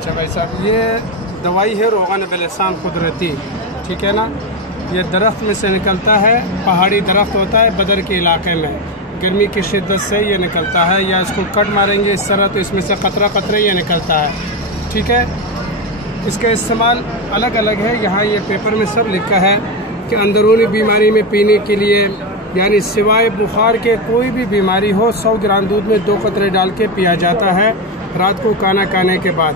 अच्छा भाई साहब, ये दवाई है रोगन बेलहसान कुदरती, ठीक है ना। ये दरख्त में से निकलता है, पहाड़ी दरख्त होता है बदर के इलाके में, गर्मी की शिद्दत से ये निकलता है, या इसको कट मारेंगे इस तरह तो इसमें से कतरा कतरा ये निकलता है, ठीक है। इसका इस्तेमाल अलग अलग है, यहाँ ये पेपर में सब लिखा है कि अंदरूनी बीमारी में पीने के लिए, यानी सिवाय बुखार के कोई भी बीमारी हो 100 ग्राम दूध में 2 कतरे डाल के पिया जाता है रात को खाना खाने के बाद।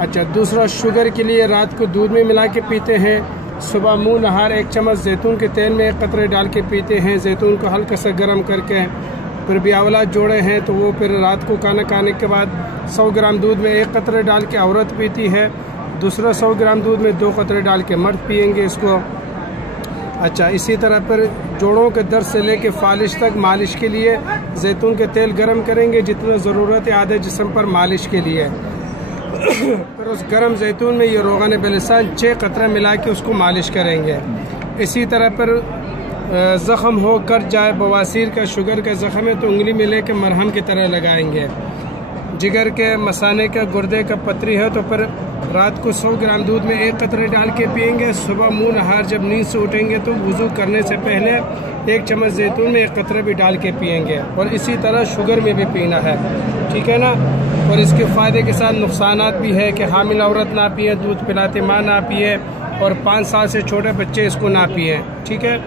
अच्छा, दूसरा शुगर के लिए रात को दूध में मिला के पीते हैं, सुबह मुंह नहार 1 चम्मच जैतून के तेल में 1 कतरे डाल के पीते हैं, जैतून को हल्का सा गर्म करके। फिर ब्यावला जोड़े हैं तो वो फिर रात को खाना खाने के बाद 100 ग्राम दूध में 1 कतरे डाल के औरत पीती है, दूसरा 100 ग्राम दूध में 2 कतरे डाल के मर्द पियेंगे इसको। अच्छा, इसी तरह पर जोड़ों के दर्द से लेके फालिश तक मालिश के लिए जैतून के तेल गर्म करेंगे जितना ज़रूरत है आधे जिस्म पर मालिश के लिए। फिर उस गर्म जैतून में ये रोगन बेलहसान 6 कतरे मिला के उसको मालिश करेंगे। इसी तरह पर ज़ख़म हो कर जाए, बवासीर का शुगर का ज़ख़म है तो उंगली में लेके मरहम की तरह लगाएंगे। जिगर के मसाने का गुर्दे का पथरी है तो फिर रात को 100 ग्राम दूध में 1 कतरे डाल के पियेंगे, सुबह मुंह नहार जब नींद से उठेंगे तो वज़ू करने से पहले 1 चम्मच जैतून में 1 कतरा भी डाल के पियेंगे। और इसी तरह शुगर में भी पीना है, ठीक है ना। और इसके फ़ायदे के साथ नुकसानात भी है कि हामिल औरत ना पिए, दूध पिलाते माँ ना पिए, और 5 साल से छोटे बच्चे इसको ना पिए, ठीक है।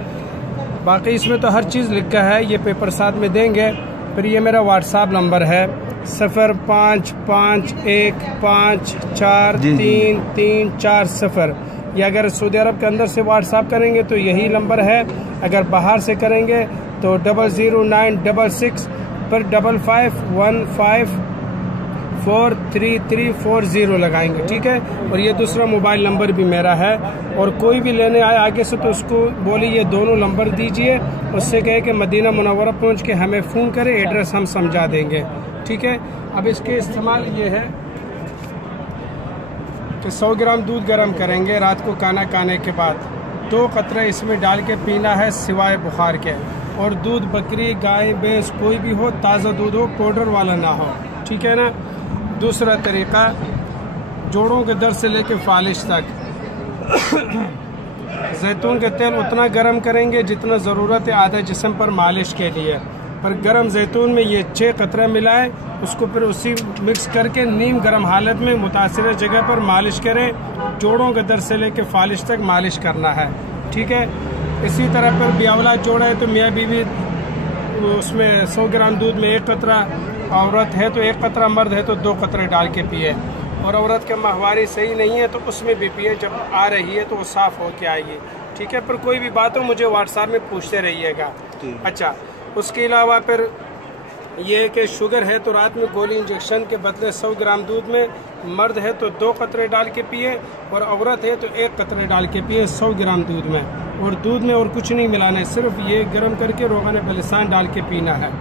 बाकी इसमें तो हर चीज़ लिखा है, ये पेपर साथ में देंगे। फिर ये मेरा व्हाट्सएप नंबर है 0551543340, या अगर सऊदी अरब के अंदर से व्हाट्सएप करेंगे तो यही नंबर है, अगर बाहर से करेंगे तो 00966 पर 5515433340 लगाएंगे, ठीक है। और ये दूसरा मोबाइल नंबर भी मेरा है, और कोई भी लेने आए आगे से तो उसको बोलिए ये दोनों नंबर दीजिए, उससे कहे कि मदीना मुनव्वरा पहुँच के हमें फ़ोन करें, एड्रेस हम समझा देंगे, ठीक है। अब इसके इस्तेमाल ये है कि 100 ग्राम दूध गर्म करेंगे रात को खाना खाने के बाद, 2 कतरे इसमें डाल के पीना है सिवाय बुखार के। और दूध बकरी, गाय, भैंस कोई भी हो, ताज़ा दूध हो, पाउडर वाला ना हो, ठीक है ना। दूसरा तरीका, जोड़ों के दर्द से लेके फालिश तक जैतून के तेल उतना गर्म करेंगे जितना ज़रूरत है आधे जिस्म पर मालिश के लिए। पर गर्म जैतून में ये 6 कतरे मिलाएं, उसको फिर उसी मिक्स करके नीम गर्म हालत में मुतासिर जगह पर मालिश करें। जोड़ों के दर्द से लेके फालिश तक मालिश करना है, ठीक है। इसी तरह पर ब्यावला जोड़ा है तो मियाँ बीवी उसमें 100 ग्राम दूध में 1 कतरा, औरत है तो 1 कतरा, मर्द है तो 2 कतरे डाल के पिए। और औरत के माहवारी सही नहीं है तो उसमें भी पिए, जब आ रही है तो वो साफ़ होके आएगी, ठीक है। पर कोई भी बात हो मुझे व्हाट्सएप में पूछते रहिएगा। अच्छा, उसके अलावा फिर ये कि शुगर है तो रात में गोली इंजेक्शन के बदले 100 ग्राम दूध में, मर्द है तो 2 कतरे डाल के पिए, और औरत है तो 1 कतरे डाल के पिए 100 ग्राम दूध में। और दूध में और कुछ नहीं मिलाना है, सिर्फ ये गर्म करके रोगन बेलहसान डाल के पीना है।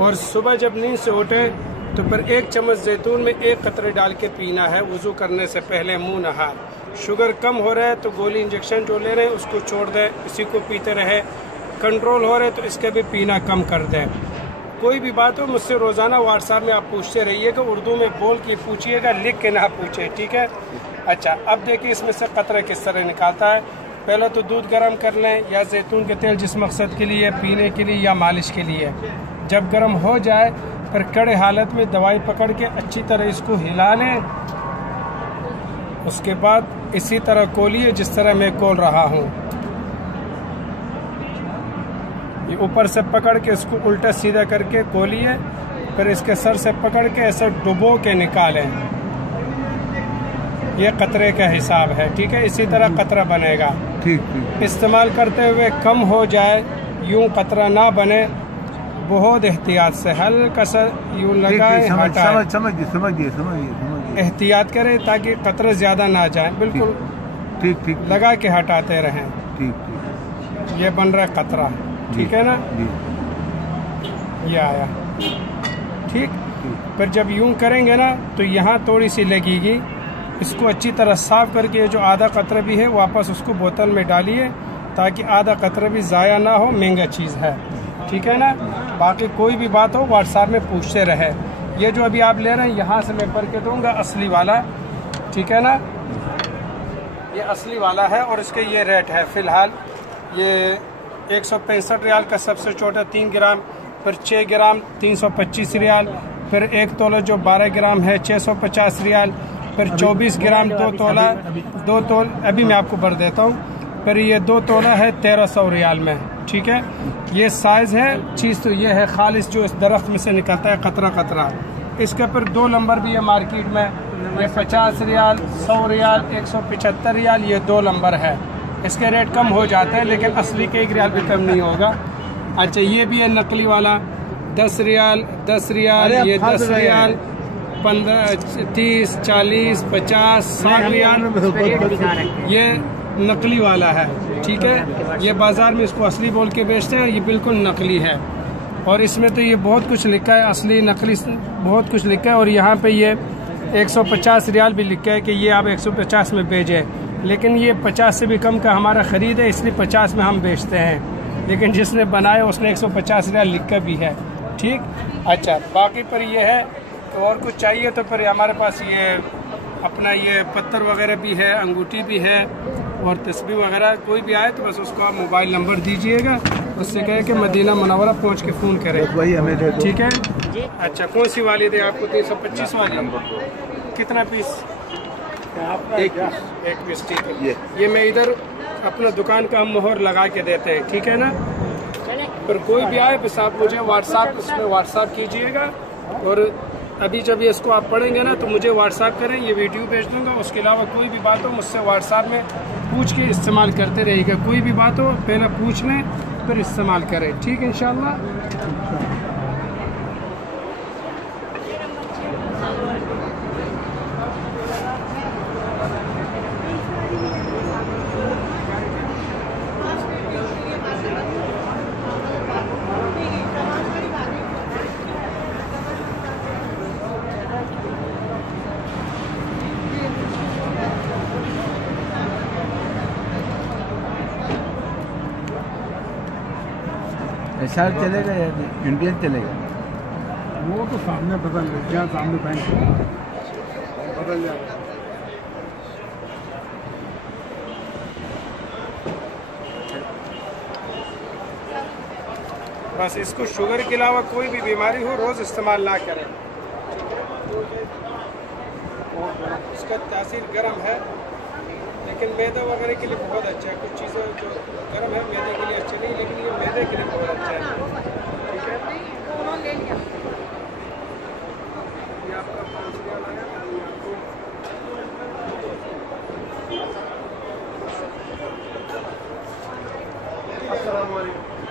और सुबह जब नींद से उठे तो फिर 1 चम्मच जैतून में 1 कतरे डाल के पीना है वज़ू करने से पहले मुँह नहार। शुगर कम हो रहा है तो गोली इंजेक्शन जो ले रहे हैं उसको छोड़ दें, इसी को पीते रहे। कंट्रोल हो रहे तो इसका भी पीना कम कर दें। कोई भी बात हो मुझसे रोज़ाना व्हाट्सएप में आप पूछते रहिएगा, उर्दू में बोल के पूछिएगा, लिख के ना पूछे, ठीक है। अच्छा, अब देखिए इसमें से कतरा किस तरह निकालता है। पहले तो दूध गर्म कर लें, या जैतून के तेल जिस मकसद के लिए, पीने के लिए या मालिश के लिए। जब गर्म हो जाए फिर कड़े हालत में दवाई पकड़ के अच्छी तरह इसको हिला लें। उसके बाद इसी तरह खोलिए जिस तरह मैं खोल रहा हूँ। ये ऊपर से पकड़ के इसको उल्टा सीधा करके खोलिए, फिर इसके सर से पकड़ के ऐसे डुबो के निकालें। ये कतरे का हिसाब है, ठीक है। इसी तरह कतरा बनेगा, ठीक। इस्तेमाल करते हुए कम हो जाए, यूं कतरा ना बने, बहुत एहतियात से हल्का सा यूं लगाए, हटाएं। समझिए एहतियात करें ताकि कतरे ज़्यादा ना जाए, बिल्कुल ठीक लगा के हटाते रहें। ठीक। ये बन रहा है कतरा, ठीक है ना, ये आया, ठीक। फिर जब यूं करेंगे ना तो यहाँ थोड़ी सी लगेगी, इसको अच्छी तरह साफ करके जो आधा कतरा भी है वापस उसको बोतल में डालिए ताकि आधा कतरा भी ज़ाया ना हो, महंगा चीज़ है, ठीक है ना। बाकी कोई भी बात हो व्हाट्सएप में पूछते रहे। ये जो अभी आप ले रहे हैं यहाँ से मैं भर के दूँगा असली वाला, ठीक है ना, ये असली वाला है और इसके ये रेट है फ़िलहाल। ये 165 रियाल का सबसे छोटा 3 ग्राम, फिर 6 ग्राम 325 रियाल, फिर 1 तोला जो 12 ग्राम है 650 रियाल, फिर 24 ग्राम 2 तोला, 2 तोल अभी मैं आपको भर देता हूँ, फिर ये 2 तोला है 1300 रियाल में, ठीक है। ये साइज़ है। चीज़ तो ये है खालिश जो इस दरख्त में से निकलता है कतरा कतरा। इसके फिर 2 नंबर भी है मार्केट में, ये 50 रियाल, 100 रियाल, 175 रियाल, ये 2 नंबर है। इसके रेट कम हो जाते हैं लेकिन असली के 1 रियाल भी कम नहीं होगा। अच्छा ये भी है नकली वाला, 10 रियाल, 10 रियाल, ये 10 रियाल, 15, 30, 40, 50, 60 रियाल, ये नकली वाला है, ठीक है। ये बाज़ार में इसको असली बोल के बेचते हैं, ये बिल्कुल नकली है। और इसमें तो ये बहुत कुछ लिखा है, असली नकली बहुत कुछ लिखा है। और यहाँ पे ये 150 रियाल भी लिखा है कि ये आप 150 में बेचें, लेकिन ये 50 से भी कम का हमारा ख़रीद है, इसलिए 50 में हम बेचते हैं। लेकिन जिसने बनाया उसने 150 रियाल लिखा भी है, ठीक। अच्छा बाकी पर ये है, तो और कुछ चाहिए तो फिर हमारे पास ये अपना ये पत्थर वगैरह भी है, अंगूठी भी है और तस्बीह वगैरह। कोई भी आए तो बस उसको आप मोबाइल नंबर दीजिएगा, उससे कहे कि मदीना मुनव्वरा पहुंच के फ़ोन करें, वही हमें दे दो। ठीक है। अच्छा कौन सी वाली दे आपको? 325 वाली। कितना पीस? एक पीस, ठीक है। ये मैं इधर अपना दुकान का मोहर लगा के देते हैं, ठीक है ना। पर कोई भी आए बस आप मुझे व्हाट्सएप कीजिएगा, और अभी जब ये इसको आप पढ़ेंगे ना तो मुझे व्हाट्सएप करें, ये वीडियो भेज दूंगा। उसके अलावा कोई भी बात हो मुझसे व्हाट्सएप में पूछ के इस्तेमाल करते रहिएगा। कोई भी बात हो पहले पूछ लें फिर इस्तेमाल करें, ठीक है इंशाल्लाह। ऐसा चलेगा या इंडियन चलेगा? वो तो सामने बदल ले, क्या सामने बैंक बदल जाएगा। बस इसको शुगर के अलावा कोई भी बीमारी हो रोज़ इस्तेमाल ना करें। इसका तासीर गर्म है लेकिन मैदा वगैरह के लिए बहुत अच्छा है। कुछ चीज़ें जो गर्म है मैदे के लिए अच्छी नहीं, लेकिन ये मैदे के लिए बहुत अच्छा है, ठीक है। ये आपका 5 रियाल आया, आपको अस्सलाम वालेकुम।